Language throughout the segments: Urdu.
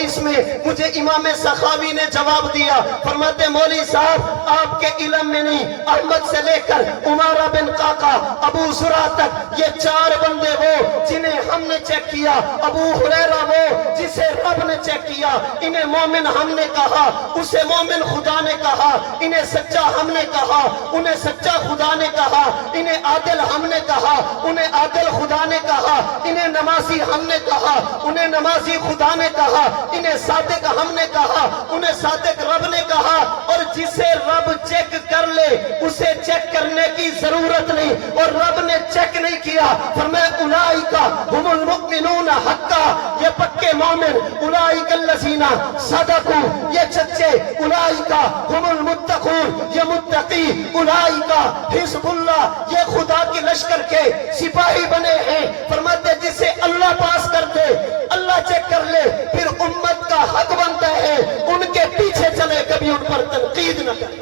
19 میں مجھے امام سخاوی نے جواب دیا، فرماتے مولوی صاحب آپ کے علم میں نہیں، احمد سے لے کر عمارہ بن قاقا، ابو زرع تک یہ 4 بندے وہ جنہیں ہم نے چیک کیا، ابو ہریرہ وہ جسے رب نے چیک کیا، انہیں مومن ہم نے کہا، اسے مومن خدا نے کہا، انہیں سچا ہم نے کہا، انہیں سچا خدا نے کہا، انہیں عادل ہم نے کہا، انہیں عادل خدا نے کہا، انہیں نمازی ہم نے کہا، انہیں نمازی خدا نے کہا، انہیں صادق ہم نے کہا، انہیں صادق رب نے کہا۔ اور جسے رب چیک کر لے اسے چیک کرنے کی ضرورت نہیں، اور رب نے چیک نہیں کیا، فرمایا اولئک ہم المؤمنون حقا، یہ پکے مومن، اولئک الذین صدقوا یہ سچے، اولئک ہم المتقون یہ متقی، اولئک حزب اللہ یہ خدا کی لشکر کے سپاہی بنے ہیں۔ فرماتے جسے اللہ پاس کر دے، اللہ چیک کر لے، پھر امت کا حق بنتا ہے ان کے پیچھے چلے، کبھی ان پر تنقید نہ کرے۔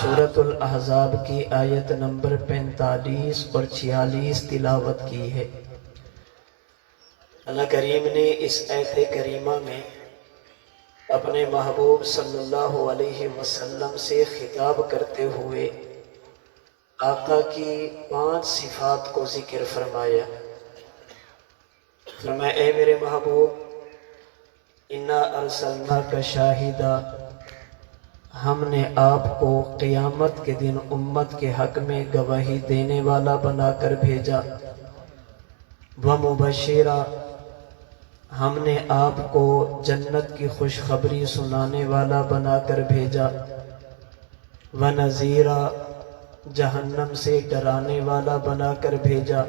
سورۃ الاحزاب کی آیت نمبر 45 اور 46 تلاوت کی ہے۔ اللہ کریم نے اس آیت کریمہ میں اپنے محبوب صلی اللہ علیہ وسلم سے خطاب کرتے ہوئے آقا کی 5 صفات کو ذکر فرمایا۔ فرمایا اے میرے محبوب، انا ارسلناک شاہدا، ہم نے آپ کو قیامت کے دن امت کے حق میں گواہی دینے والا بنا کر بھیجا، ومبشرا، ہم نے آپ کو جنت کی خوشخبری سنانے والا بنا کر بھیجا، ونذیرا، جہنم سے ڈرانے والا بنا کر بھیجا،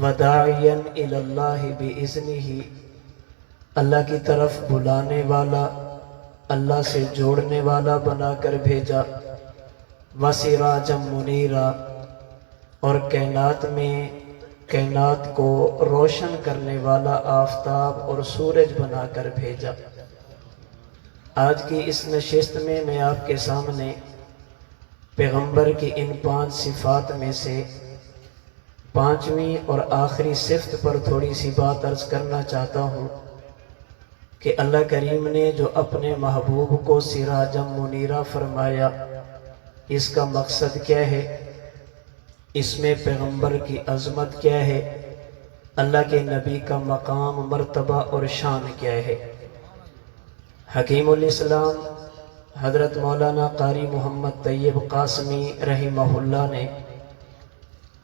وداعیا الی اللہ باذنہ، اللہ کی طرف بلانے والا، اللہ سے جوڑنے والا بنا کر بھیجا، وسراجا منیرا، اور کائنات میں کائنات کو روشن کرنے والا آفتاب اور سورج بنا کر بھیجا۔ آج کی اس نشست میں آپ کے سامنے پیغمبر کی ان 5 صفات میں سے 5ویں اور آخری صفت پر تھوڑی سی بات عرض کرنا چاہتا ہوں کہ اللہ کریم نے جو اپنے محبوب کو سراجا منیرا فرمایا، اس کا مقصد کیا ہے، اس میں پیغمبر کی عظمت کیا ہے، اللہ کے نبی کا مقام، مرتبہ اور شان کیا ہے۔ حکیم الاسلام حضرت مولانا قاری محمد طیب قاسمی رحمہ اللہ نے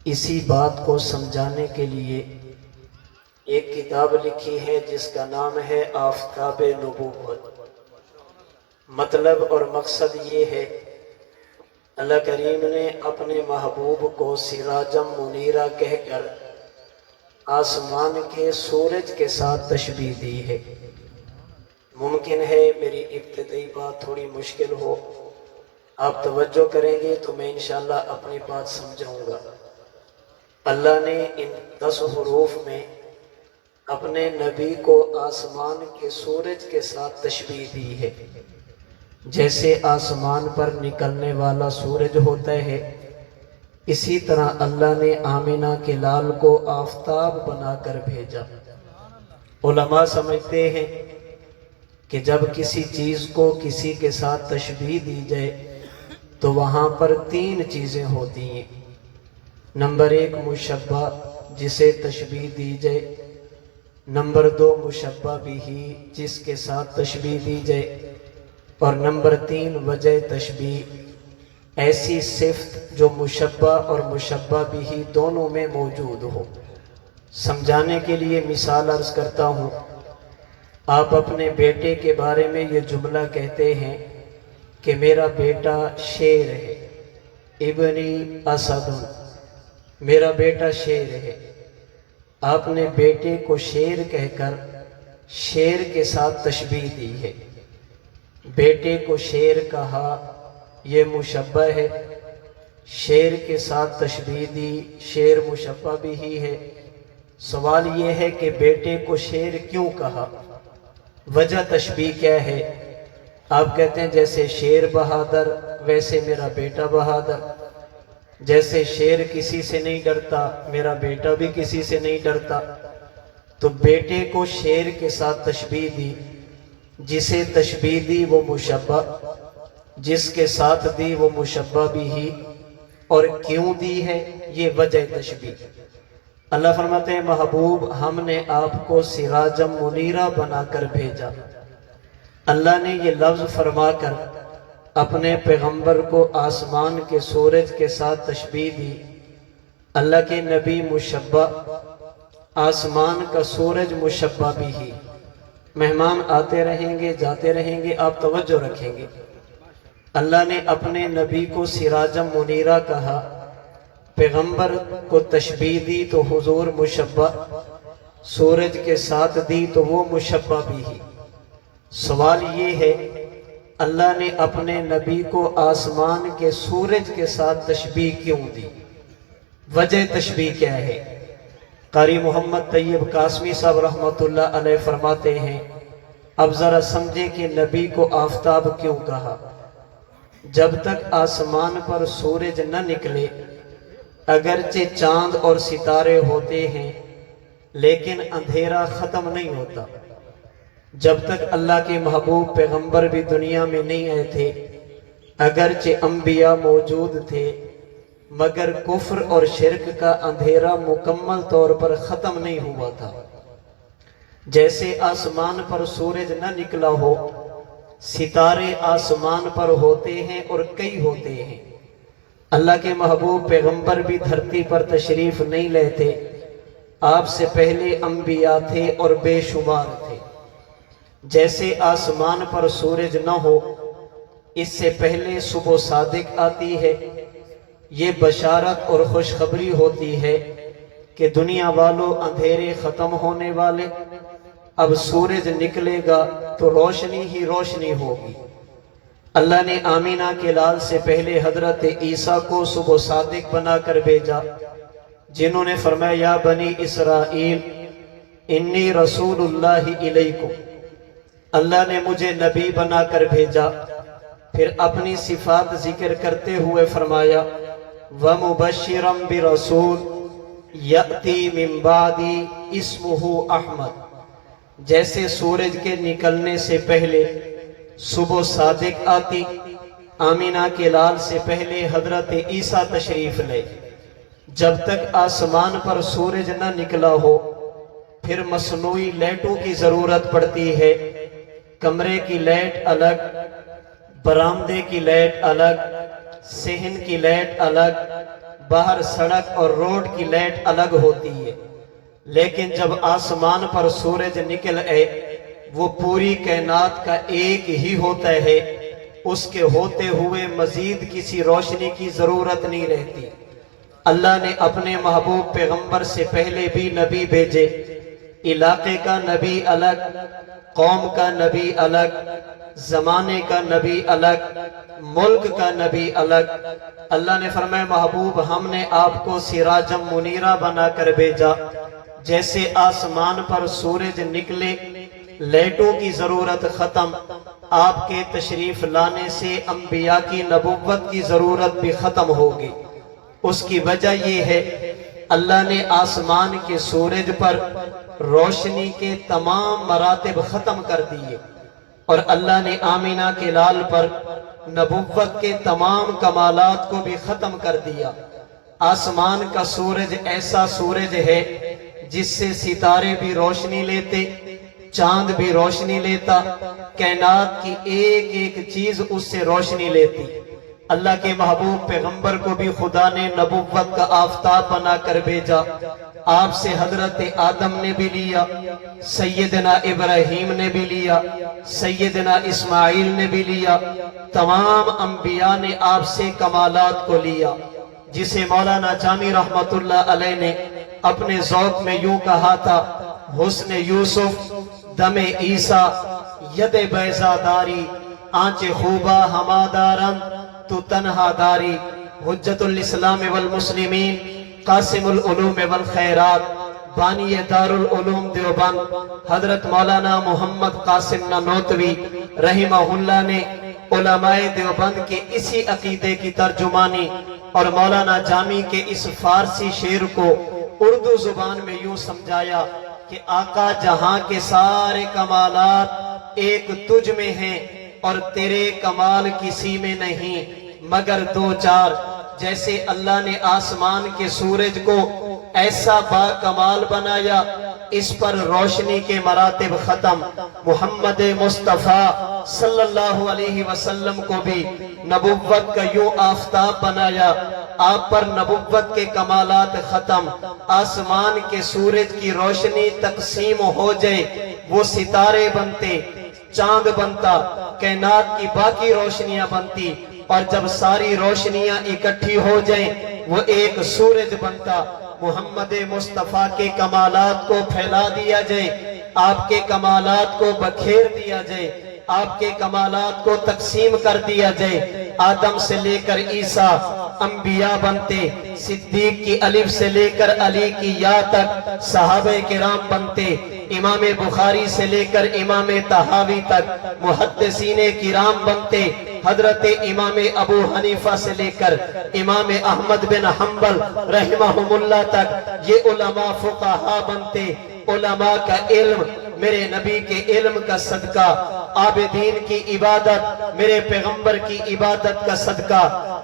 اسی بات کو سمجھانے کے لیے ایک کتاب لکھی ہے جس کا نام ہے آفتاب نبوت۔ مطلب اور مقصد یہ ہے، اللہ کریم نے اپنے محبوب کو سراجا منیرا کہہ کر آسمان کے سورج کے ساتھ تشبیہ دی ہے۔ ممکن ہے میری ابتدائی بات تھوڑی مشکل ہو، آپ توجہ کریں گے تو میں انشاءاللہ اپنی بات سمجھاؤں گا۔ اللہ نے ان 10 حروف میں اپنے نبی کو آسمان کے سورج کے ساتھ تشبیہ دی ہے۔ جیسے آسمان پر نکلنے والا سورج ہوتا ہے، اسی طرح اللہ نے آمنہ کے لال کو آفتاب بنا کر بھیجا۔ علماء سمجھتے ہیں کہ جب کسی چیز کو کسی کے ساتھ تشبیہ دی جائے تو وہاں پر 3 چیزیں ہوتی ہیں۔ نمبر 1 مشبہ، جسے تشبیہ دی جائے۔ نمبر 2 مشبہ بھی، جس کے ساتھ تشبیہ دی جائے۔ اور نمبر 3 وجہ تشبیہ، ایسی صفت جو مشبہ اور مشبہ بھی دونوں میں موجود ہو۔ سمجھانے کے لیے مثال عرض کرتا ہوں، آپ اپنے بیٹے کے بارے میں یہ جملہ کہتے ہیں کہ میرا بیٹا شیر ہے، ابنی اسد، میرا بیٹا شیر ہے۔ آپ نے بیٹے کو شیر کہہ کر شیر کے ساتھ تشبیہ دی ہے۔ بیٹے کو شیر کہا، یہ مشبہ ہے۔ شیر کے ساتھ تشبیہ دی، شیر مشبہ بھی ہی ہے۔ سوال یہ ہے کہ بیٹے کو شیر کیوں کہا، وجہ تشبیہ کیا ہے؟ آپ کہتے ہیں جیسے شیر بہادر ویسے میرا بیٹا بہادر، جیسے شیر کسی سے نہیں ڈرتا میرا بیٹا بھی کسی سے نہیں ڈرتا۔ تو بیٹے کو شیر کے ساتھ تشبیہ دی، جسے تشبیہ دی وہ مشبہ، جس کے ساتھ دی وہ مشبہ بھی ہی، اور کیوں دی ہے یہ وجہ تشبیہ۔ اللہ فرماتے ہیں محبوب ہم نے آپ کو سراجم منیرہ بنا کر بھیجا۔ اللہ نے یہ لفظ فرما کر اپنے پیغمبر کو آسمان کے سورج کے ساتھ تشبیہ دی۔ اللہ کے نبی مشبہ، آسمان کا سورج مشبہ بھی ہی۔ مہمان آتے رہیں گے جاتے رہیں گے، آپ توجہ رکھیں گے۔ اللہ نے اپنے نبی کو سراجم منیرہ کہا، پیغمبر کو تشبیہ دی تو حضور مشبہ، سورج کے ساتھ دی تو وہ مشبہ بھی ہی۔ سوال یہ ہے اللہ نے اپنے نبی کو آسمان کے سورج کے ساتھ تشبیہ کیوں دی؟ وجہ تشبیہ کیا ہے؟ قاری محمد طیب قاسمی صاحب رحمۃ اللہ علیہ فرماتے ہیں اب ذرا سمجھیں کہ نبی کو آفتاب کیوں کہا۔ جب تک آسمان پر سورج نہ نکلے، اگرچہ چاند اور ستارے ہوتے ہیں لیکن اندھیرا ختم نہیں ہوتا۔ جب تک اللہ کے محبوب پیغمبر بھی دنیا میں نہیں آئے تھے، اگرچہ انبیاء موجود تھے، مگر کفر اور شرک کا اندھیرا مکمل طور پر ختم نہیں ہوا تھا۔ جیسے آسمان پر سورج نہ نکلا ہو، ستارے آسمان پر ہوتے ہیں اور کئی ہوتے ہیں۔ اللہ کے محبوب پیغمبر بھی دھرتی پر تشریف نہیں لیتے، آپ سے پہلے انبیاء تھے اور بے شمار تھے۔ جیسے آسمان پر سورج نہ ہو، اس سے پہلے صبح صادق آتی ہے، یہ بشارت اور خوشخبری ہوتی ہے کہ دنیا والوں اندھیرے ختم ہونے والے، اب سورج نکلے گا تو روشنی ہی روشنی ہوگی۔ اللہ نے آمینہ کے لال سے پہلے حضرت عیسیٰ کو صبح صادق بنا کر بھیجا، جنہوں نے فرمایا یا بنی اسرائیل انی رسول اللہ الیکم، اللہ نے مجھے نبی بنا کر بھیجا۔ پھر اپنی صفات ذکر کرتے ہوئے فرمایا وَمُبَشِّرًا بِرَسُولٍ یَأْتِی مِن بَعْدِی اسمہ احمد، جیسے سورج کے نکلنے سے پہلے صبح صادق آتی، آمینہ کے لال سے پہلے حضرت عیسیٰ تشریف لے۔ جب تک آسمان پر سورج نہ نکلا ہو، پھر مصنوعی لائٹوں کی ضرورت پڑتی ہے۔ کمرے کی لائٹ الگ، برآمدے کی لائٹ الگ، صحن کی لائٹ الگ، باہر سڑک اور روڈ کی لائٹ الگ ہوتی ہے۔ لیکن جب آسمان پر سورج نکل آئے، وہ پوری کائنات کا ایک ہی ہوتا ہے، اس کے ہوتے ہوئے مزید کسی روشنی کی ضرورت نہیں رہتی۔ اللہ نے اپنے محبوب پیغمبر سے پہلے بھی نبی بھیجے، علاقے کا نبی الگ، قوم کا نبی الگ، زمانے کا نبی الگ، ملک کا نبی الگ۔ اللہ نے فرمایا محبوب ہم نے آپ کو سراجم منیرہ بنا کر بھیجا، جیسے آسمان پر سورج نکلے لائٹوں کی ضرورت ختم، آپ کے تشریف لانے سے انبیاء کی نبوت کی ضرورت بھی ختم ہوگی۔ اس کی وجہ یہ ہے اللہ نے آسمان کے سورج پر روشنی کے تمام مراتب ختم کر دیے، اور اللہ نے آمینہ کے لال پر نبوت کے تمام کمالات کو بھی ختم کر دیا۔ آسمان کا سورج ایسا سورج ہے جس سے ستارے بھی روشنی لیتے، چاند بھی روشنی لیتا، کائنات کی ایک ایک چیز اس سے روشنی لیتی۔ اللہ کے محبوب پیغمبر کو بھی خدا نے نبوت کا آفتاب بنا کر بھیجا۔ آپ سے حضرت آدم نے بھی لیا، سیدنا ابراہیم نے بھی لیا، سیدنا اسماعیل نے بھی لیا، تمام انبیاء نے آپ سے کمالات کو لیا، جسے مولانا جامی رحمت اللہ علیہ نے اپنے ذوق میں یوں کہا تھا حسن یوسف دم عیسیٰ ید بیضا داری آنچ خوبہ ہما دارن تو تنہا داری حجت الاسلام والمسلمین قاسم العلوم والخیرات بانی دار العلوم دیوبند حضرت مولانا محمد قاسم نانوتوی رحمہ اللہ نے علماء دیوبند کے اسی عقیدے کی ترجمانی اور مولانا جامی کے اس فارسی شعر کو اردو زبان میں یوں سمجھایا کہ آقا جہاں کے سارے کمالات ایک تجھ میں ہیں اور تیرے کمال کسی میں نہیں مگر دو چار. جیسے اللہ نے آسمان کے سورج کو ایسا با کمال بنایا اس پر روشنی کے مراتب ختم. محمد مصطفیٰ صلی اللہ علیہ وسلم کو بھی نبوت کا یوں آفتاب بنایا. آپ پر نبوت کے کمالات ختم. آسمان کے سورج کی روشنی تقسیم ہو جائے وہ ستارے بنتے, چاند بنتا, کائنات کی باقی روشنیاں بنتی, اور جب ساری روشنیاں اکٹھی ہو جائیں وہ ایک سورج بنتا. محمد مصطفیٰ کے کمالات کو پھیلا دیا جائے, آپ کے کمالات کو بکھیر دیا جائے, آپ کے کمالات کو تقسیم کر دیا جائے. آدم سے لے کر عیسیٰ انبیاء بنتے, صدیق کی الف سے لے کر علی کی یا تک صحابہ کرام بنتے, امام بخاری سے لے کر امام طحاوی تک محدثین کرام بنتے, حضرت امام ابو حنیفہ سے لے کر امام احمد بن حنبل رحمہم اللہ تک یہ علماء فقہاء بنتے. علماء کا علم میرے نبی کے علم کا صدقہ, عابدین کی عبادت میرے پیغمبر کی عبادت کا صدقہ,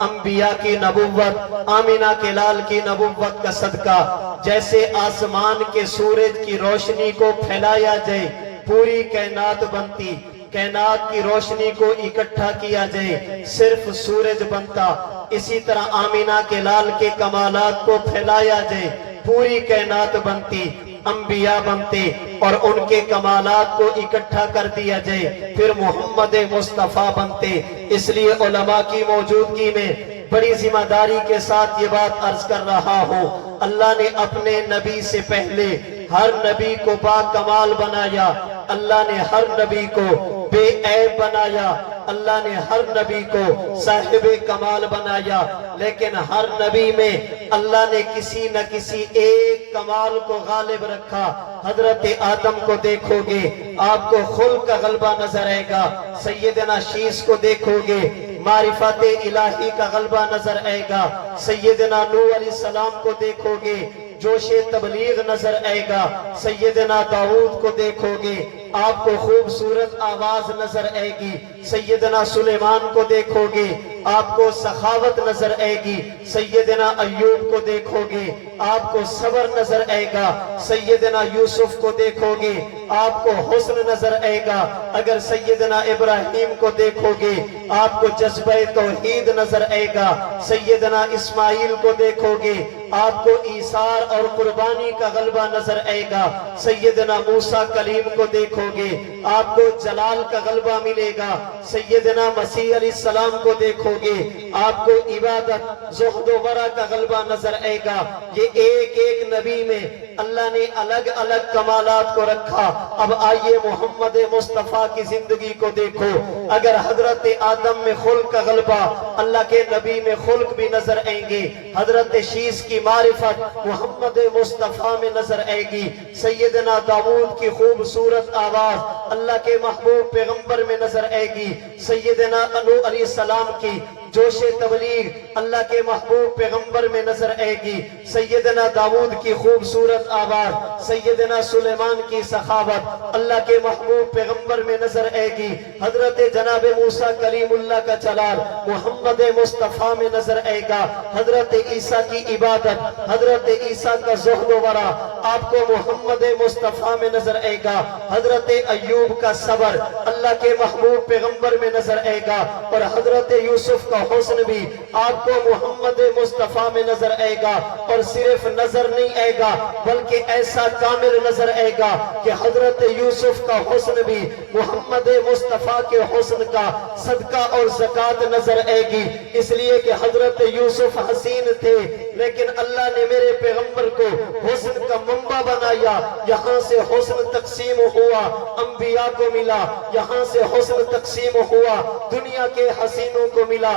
انبیاء کی نبوت آمینہ کے لال کی نبوت کا صدقہ. جیسے آسمان کے سورج کی روشنی کو پھیلایا جائے پوری کائنات بنتی, کائنات کی روشنی کو اکٹھا کیا جائے صرف سورج بنتا. اسی طرح آمینہ کے لال کے کمالات کو پھیلایا جائے پوری کائنات بنتی, انبیاء بنتے, اور ان کے کمالات کو اکٹھا کر دیا جائے پھر محمد مصطفیٰ بنتے. اس لیے علماء کی موجودگی میں بڑی ذمہ داری کے ساتھ یہ بات عرض کر رہا ہوں, اللہ نے اپنے نبی سے پہلے ہر نبی کو با کمال بنایا, اللہ نے ہر نبی کو بے عیب بنایا, اللہ نے ہر نبی کو صاحب کمال بنایا. لیکن ہر نبی میں اللہ نے کسی نہ کسی ایک کمال کو غالب رکھا. حضرت آدم کو دیکھو گے آپ کو خلق کا غلبہ نظر آئے گا, سیدنا شیس کو دیکھو گے معرفت الہی کا غلبہ نظر آئے گا, سیدنا نوح علیہ السلام کو دیکھو گے جوش تبلیغ نظر آئے گا, سیدنا داؤد کو دیکھو گے آپ کو خوبصورت آواز نظر آئے گی, سیدنا سلیمان کو دیکھو گے آپ کو سخاوت نظر آئے گی, سیدنا ایوب کو دیکھو گے آپ کو صبر نظر آئے گا, سیدنا یوسف کو دیکھو گے آپ کو حسن نظر آئے گا, اگر سیدنا ابراہیم کو دیکھو گے آپ کو جذبہ توحید نظر آئے گا, سیدنا اسماعیل کو دیکھو گے آپ کو ایثار اور قربانی کا غلبہ نظر آئے گا, سیدنا موسیٰ کلیم کو دیکھو گے آپ کو جلال کا غلبہ ملے گا, سیدنا مسیح علیہ السلام کو دیکھو گے آپ کو عبادت زہد و ورع کا غلبہ نظر آئے گا. یہ ایک ایک نبی میں اللہ نے الگ الگ کمالات کو رکھا. اب آئیے محمد مصطفیٰ کی زندگی کو دیکھو, اگر حضرت آدم میں خلق کا غلبہ اللہ کے نبی میں خلق بھی نظر آئیں گے, حضرت شیس کی معرفت محمد مصطفیٰ میں نظر آئے گی, سیدنا داؤد کی خوبصورت آواز اللہ کے محبوب پیغمبر میں نظر آئے گی, سیدنا نوح علیہ السلام کی جوش تبلیغ اللہ کے محبوب پیغمبر میں نظر آئے گی, سیدنا داؤد کی خوبصورت آواز, سیدنا سلیمان کی سخاوت اللہ کے محبوب پیغمبر میں نظر آئے گی, حضرت جناب موسیٰ کلیم اللہ کا جلال محمد مصطفیٰ میں نظر آئے گا, حضرت عیسیٰ کی عبادت, حضرت عیسیٰ کا زہد و ورع آپ کو محمد مصطفیٰ میں نظر آئے گا, حضرت ایوب کا صبر اللہ کے محبوب پیغمبر میں نظر آئے گا, اور حضرت یوسف کا حسن بھی آپ کو محمد مصطفیٰ میں نظر آئے گا. اور صرف نظر نہیں آئے گا بلکہ ایسا کامل نظر آئے گا کہ حضرت یوسف کا حسن بھی محمد مصطفیٰ کے حسن کا صدقہ اور زکوٰۃ نظر آئے گی. اس لیے کہ حضرت یوسف حسین تھے لیکن اللہ نے میرے پیغمبر کو حسن کا منبع بنایا, یہاں سے حسن تقسیم ہوا انبیاء کو ملا, یہاں سے حسن تقسیم ہوا دنیا کے حسینوں کو ملا,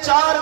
4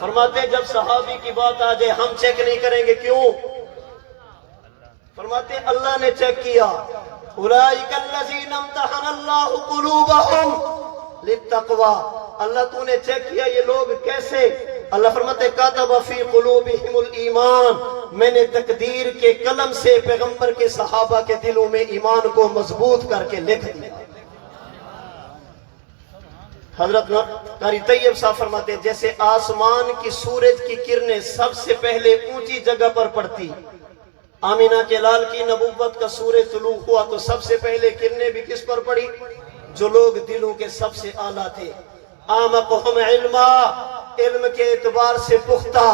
فرماتے جب صحابی کی بات آ جائے ہم چیک نہیں کریں گے، کیوں؟ فرماتے اللہ نے چیک کیا، اولئک الذین امتحن اللہ قلوبہم للتقوی، اللہ تو نے چیک کیا یہ لوگ کیسے؟ اللہ فرماتے کتب فی قلوبہم الایمان، میں نے تقدیر کے قلم سے پیغمبر کے صحابہ کے دلوں میں ایمان کو مضبوط کر کے لکھ دیا۔ حضرت قاری طیب صاحب فرماتے ہیں جیسے آسمان کی سورج کی کرنیں سب سے پہلے اونچی جگہ پر پڑتی، آمینہ کے لال کی نبوت کا سورج طلوع ہوا تو سب سے پہلے کرنیں بھی کس پر پڑی؟ جو لوگ دلوں کے سب سے اعلیٰ تھے، آمقہم علما، علم کے اعتبار سے پختہ،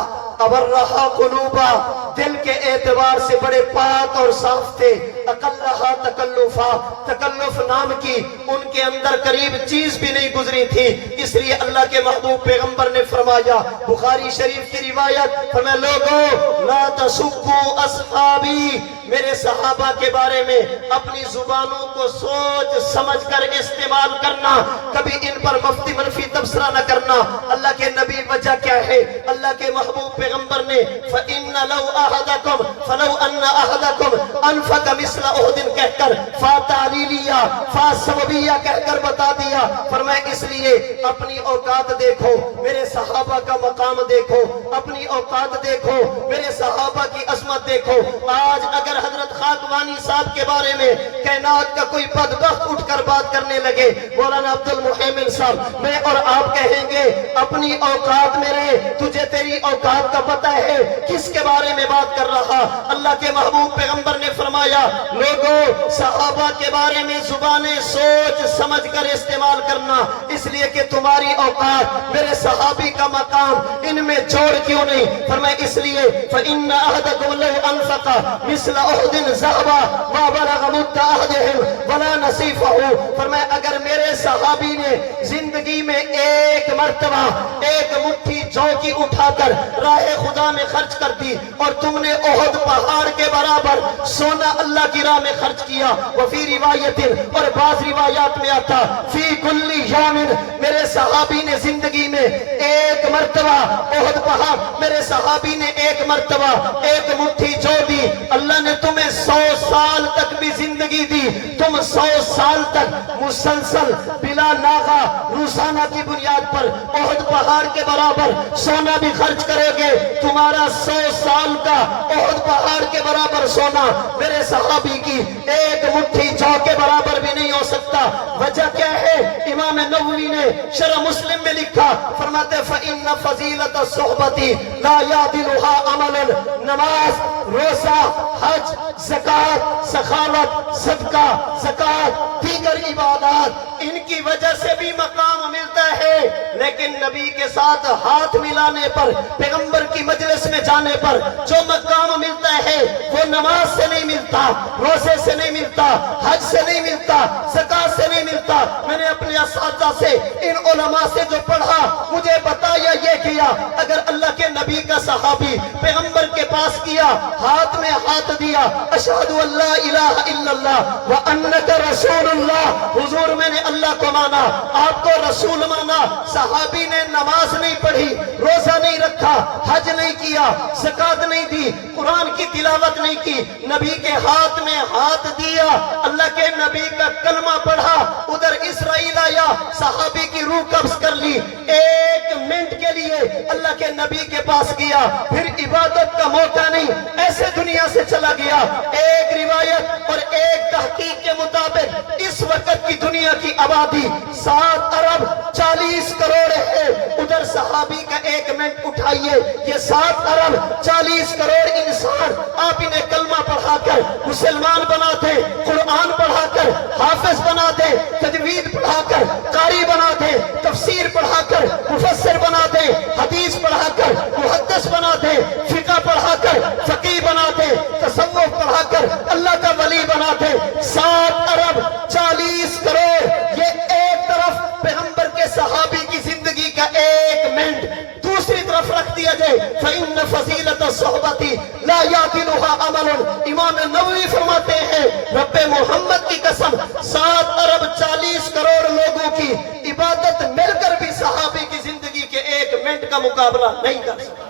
ابرہا قلوبا، دل کے اعتبار سے بڑے پاک اور صاف تھے، اقلہا تکلفا، تکلف نام کی ان کے اندر قریب چیز بھی نہیں گزری تھی، اس لیے اللہ کے محبوب پیغمبر نے فرمایا، بخاری شریف کی روایت، فرمایا لوگو لا تسبوا اصحابی، میرے صحابہ کے بارے میں اپنی زبانوں کو سوچ سمجھ کر استعمال کرنا، کبھی ان پر مفتی منفی تبصرہ نہ کرنا۔ اللہ کے نبی وجہ کیا ہے؟ اللہ کے محبوب پیغمبر نے فَإِنَّ لَوْ أَحَدَكُمْ فَلَوْ أَنَّ أَحَدَكُمْ أَنفَقَ مِثْلَ أُحُدٍ کہہ کر فا تعلیلیہ فا سببیہ کہہ کر بتا دیا، فرمایا اس لیے اپنی اوقات دیکھو، میرے صحابہ کا مقام دیکھو، اپنی اوقات دیکھو، میرے صحابہ کی عظمت دیکھو۔ آج اگر حضرت خاکوانی صاحب کے بارے میں کائنات کا کوئی بدبخت اٹھ کر بات کرنے لگے، مولانا عبد المحیمن صاحب، میں اور آپ کہیں گے اپنی اوقات میں رہے، تجھے تیری اوقات کا پتہ ہے کس کے بارے میں بات کر رہا؟ اللہ کے محبوب پیغمبر نے فرمایا لوگوں صحابہ کے بارے میں زبانیں سوچ سمجھ کر استعمال کرنا، اس لیے کہ تمہاری اوقات میرے صحابی کا مقام ان میں جوڑ کیوں نہیں؟ فرمایا اس لیے فَإِنَّ أَحَدَكُمْ لَوْ أَنفَقَ مِثْلَ أُحُدٍ ذَهَبًا مَا بَلَغَ مُدَّ أَحَدِهِمْ وَلَا نَصِيفَهُ، فرمایا اگر میرے صحابی نے زندگی میں ایک مرتبہ ایک مٹھی جو کی اٹھا کر راہ خدا میں خرچ کر دی اور تم نے احد پہاڑ کے برابر سونا اللہ کی راہ میں خرچ کیا، وفی روایت اور بعض روایات میں آتا فی کل یوم، میرے صحابی نے زندگی میں ایک مرتبہ احد پہاڑ، میرے صحابی نے ایک مرتبہ ایک مٹھی جو دی، اللہ نے تمہیں 100 سال تک بھی زندگی دی، تم 100 سال تک مسلسل بلا ناغا روزانہ کی بنیاد پر احد پہاڑ کے برابر سونا بھی خرچ کرے گے، تمہارا 100 سال کا احد پہاڑ کے برابر سونا میرے صحابی کی ایک مٹھی جو کے برابر بھی نہیں ہو سکتا۔ وجہ کیا ہے؟ امام نووی نے شرح مسلم میں لکھا، فرماتے فَإِنَّ فَضِيلَةَ الصُّحْبَةِ لَا يَعْدِلُهَا عَمَلٌ، نماز، روزہ، حج، زکوٰۃ، سخاوت، صدقہ، زکوٰۃ، دیگر عبادات، ان کی وجہ سے بھی مقام ملتا ہے، لیکن نبی کے ساتھ ہاتھ ملانے پر، پیغمبر کی مجلس میں جانے پر جو مقام ملتا ہے وہ نماز سے نہیں ملتا، روزے سے نہیں ملتا، حج سے نہیں ملتا، زکوٰۃ سے نہیں ملتا۔ میں نے اپنے اساتذہ سے ان علماء سے جو پڑھا مجھے بتایا یہ کیا، اگر اللہ کے نبی کا صحابی پیغمبر کے پاس کیا، ہاتھ میں ہاتھ دیا، اشہد ان لا الہ الا اللہ وانک رسول اللہ، حضور میں نے اللہ کو مانا، آپ کو رسول مانا، صحابی نے نماز نہیں پڑھی، روزہ نہیں رکھا، حج نہیں کیا، زکوٰۃ نہیں دی، قرآن کی تلاوت نہیں کی، نبی کے ہاتھ میں ہاتھ دیا، اللہ کے نبی کا کلمہ پڑھا، ادھر اسرائیل آیا، صحابی کی روح قبض کر لی، ایک منٹ کے لیے اللہ کے نبی کے پاس گیا، پھر عبادت کا موقع نہیں، ایسے دنیا سے چلا گیا۔ ایک روایت اور ایک تحقیق کے مطابق اس وقت کی دنیا کی آبادی 7 ارب 40 کروڑ ہے، ادھر صحابی کا ایک منٹ اٹھائیے، یہ 7 ارب 40 کروڑ انسان آپ انہیں کلمہ پڑھا کر مسلمان بنا دے، قرآن پڑھا کر حافظ بنا دے، تجوید پڑھا کر قاری بنا دے، تفسیر پڑھا کر مفسر بنا دے، حدیث پڑھا کر محدث بنا دے، فقہ پڑھا کر فقیہ بنا دے، تصوف پڑھا کر اللہ کا ولی بنا دے، 7 ارب 40 کروڑ، یہ ایک طرف پیغمبر کے صحابی کی زندگی کا ایک منٹ، دوسری طرف رکھ دیا جائے فَإِنَّ فَضِيلَةَ الصُّحْبَةِ لَا يَعْدِلُهَا عَمَلٌ، امام نووی فرماتے ہیں رب محمد کی قسم 7 ارب 40 کروڑ لوگوں کی عبادت مل کر بھی صحابی کی زندگی کے ایک منٹ کا مقابلہ نہیں کر سکتا۔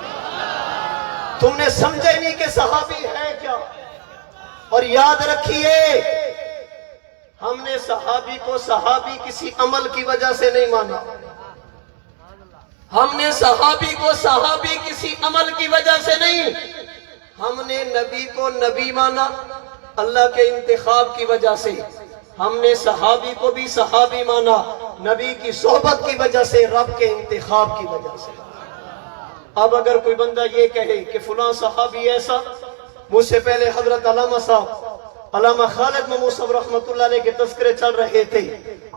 تم نے سمجھے نہیں کہ صحابی ہے کیا؟ اور یاد رکھیے ہم نے صحابی کو صحابی کسی عمل کی وجہ سے نہیں مانا، ہم نے صحابی کو صحابی کسی عمل کی وجہ سے نہیں، ہم نے نبی کو نبی مانا اللہ کے انتخاب کی وجہ سے، ہم نے صحابی کو بھی صحابی مانا نبی کی صحبت کی وجہ سے، رب کے انتخاب کی وجہ سے۔ اب اگر کوئی بندہ یہ کہے کہ فلاں صحابی ایسا، مجھ سے پہلے حضرت علامہ صاحب علامہ خالد مموصف رحمت اللہ علیہ کے تذکرے چل رہے تھے،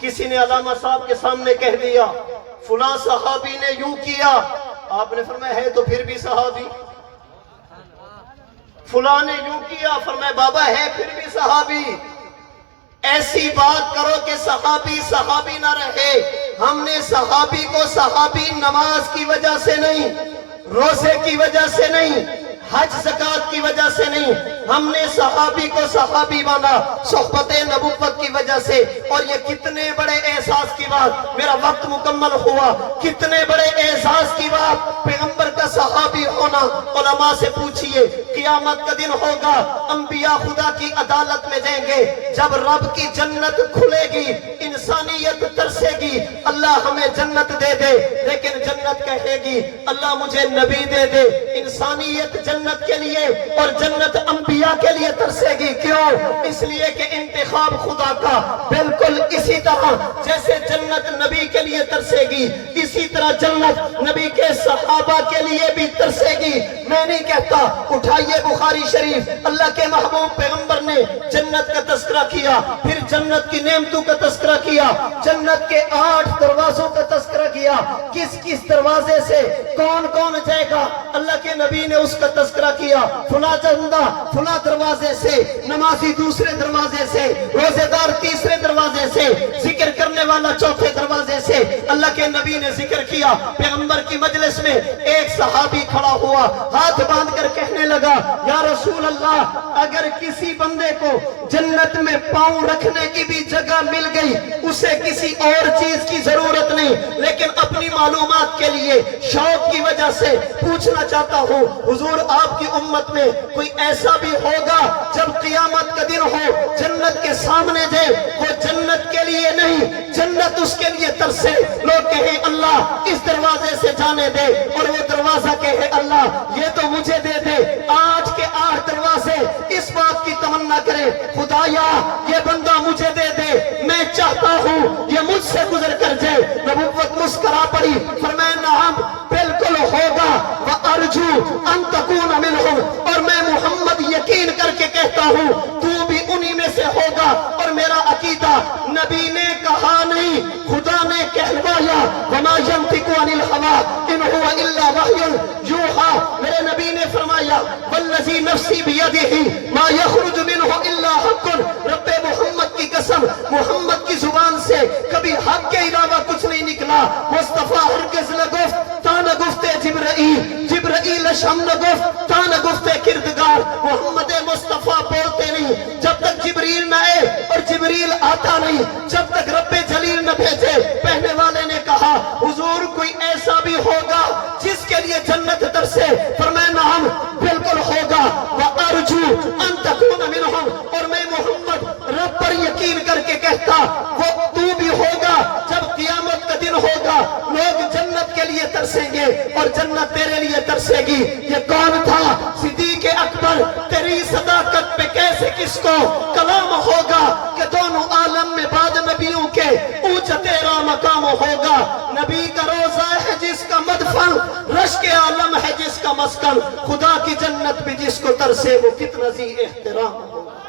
کسی نے علامہ صاحب کے سامنے کہہ دیا فلاں صحابی نے یوں کیا، آپ نے فرمایا ہے تو پھر بھی صحابی، فلاں نے یوں کیا، فرمایا بابا ہے پھر بھی صحابی۔ ایسی بات کرو کہ صحابی صحابی نہ رہے۔ ہم نے صحابی کو صحابی نماز کی وجہ سے نہیں، روزے کی وجہ سے نہیں، حج زکات کی وجہ سے نہیں، ہم نے صحابی کو صحابی مانا صحبت نبوت کی وجہ سے۔ اور یہ کتنے بڑے احساس کی بات، میرا وقت مکمل ہوا، کتنے بڑے احساس کی بات پیغمبر کا صحابی ہونا۔ علماء سے پوچھئے قیامت کا دن ہوگا، انبیاء خدا کی عدالت میں جائیں گے، جب رب کی جنت کھلے گی انسانیت ترسے گی اللہ ہمیں جنت دے دے، لیکن جنت کہے گی اللہ مجھے نبی دے دے۔ انسانیت جنت کے لیے اور جنت انبیاء کے لیے ترسے گی، کیوں؟ اس لیے کہ انتخاب خدا کا بالکل اسی طرح جیسے جنت نبی کے لیے ترسے گی، اسی طرح جنت نبی کے صحابہ کے لیے بھی ترسے گی۔ میں نہیں کہتا، اٹھائیے بخاری شریف، اللہ کے محبوب پیغمبر نے جنت کا تذکرہ کیا، پھر جنت کی نعمتوں کا تذکرہ کیا، جنت کے 8 دروازوں کا تذکرہ کیا، کس کس دروازے سے کون کون جائے گا اللہ کے نبی نے اس کا تذکرہ کیا۔ فلاں بندہ فلاں دروازے سے، نمازی دوسرے دروازے سے، روزے دار تیسرے دروازے سے، ذکر کرنے والا چوتھے دروازے سے۔ اللہ کے نبی نے ذکر کیا، پیغمبر کی مجلس میں ایک صحابی کھڑا ہوا، ہاتھ باندھ کر کہنے لگا یا رسول اللہ اگر کسی بندے کو جنت میں پاؤں رکھنے کی بھی جگہ مل گئی اسے کسی اور چیز کی ضرورت نہیں، لیکن اپنی معلومات کے لیے شوق کی وجہ سے پوچھنا چاہتا ہوں حضور آپ کی امت میں کوئی ایسا بھی ہوگا جب قیامت کا دن ہو جنت کے سامنے جائے، وہ جنت کے لیے نہیں جنت اس کے لیے ترسے، لوگ کہیں اللہ اس دروازے سے جانے دے، اور وہ دروازہ کہے اللہ یہ تو مجھے دے دے۔ آج کے 8 دروازے اس بات کی تمنا کرے خدایا یہ بندہ مجھے دے دے، میں چاہتا ہوں یہ مجھ سے گزر کر جائے۔ نبوت مسکرا پڑی، فرمایا نعم بالکل ہوگا، وَأَرْجُو أَن تَكُونَ مِنْهُمْ، اور میں محمد یقین کر کے کہتا ہوں تو بھی انہی میں سے ہوگا۔ اور میرا عقیدہ نبی نے کہا نہیں خدا نے کہلوایا، وَمَا يَنْطِقُ عَنِ الْهَوَىٰ إِنْ هُوَ إِلَّا وَحْيٌ يُوحَىٰ، میرے نبی نے فرمایا وَالَّذِي نَفْسِي بِيَدِهِ مَا يَخْرُجُ مِنْهُ إِلَّا حَقٌّ، رب محمد کی قسم محمد کی زبان سے کبھی حق کے علاوہ کچھ نہیں نکلا۔ مصطفیٰ ہرگز نہ گفت تا نہ گفتے جبرائیل شم نہ گفت تا نہ گفتے کردگار، محمد مصطفیٰ بولتے نہیں جب تک جبریل نہ آئے، اور جبریل آتا نہیں جب تک رب جلیل نہ بھیجے۔ پہلے والے نے کہا حضور کوئی ایسا بھی ہوگا جس کے لیے جنت ترسے، فرمایا نعم بالکل ہوگا، وَأَرْجُو أَن تَكُونَ مِنْهُمْ، اور میں محمد رب پر یقین کر کے کہتا وہ تو بھی ہوگا۔ جب قیامت کا دن ہوگا لوگ جنت کے لیے ترسیں گے اور جنت تیرے لیے ترسے گی۔ یہ کون تھا؟ صدیق اکبر، تیری صداقت پہ کیسے کس کو کلام ہوگا کہ دونوں عالم میں بعد نبیوں کے اونچا تیرا مقام ہوگا۔ نبی کا روزہ ہے جس کا مدفن، رشک عالم ہے جس کا مسکن، خدا کی جنت بھی جس کو ترسے وہ کتنا ذی احترام ہوگا۔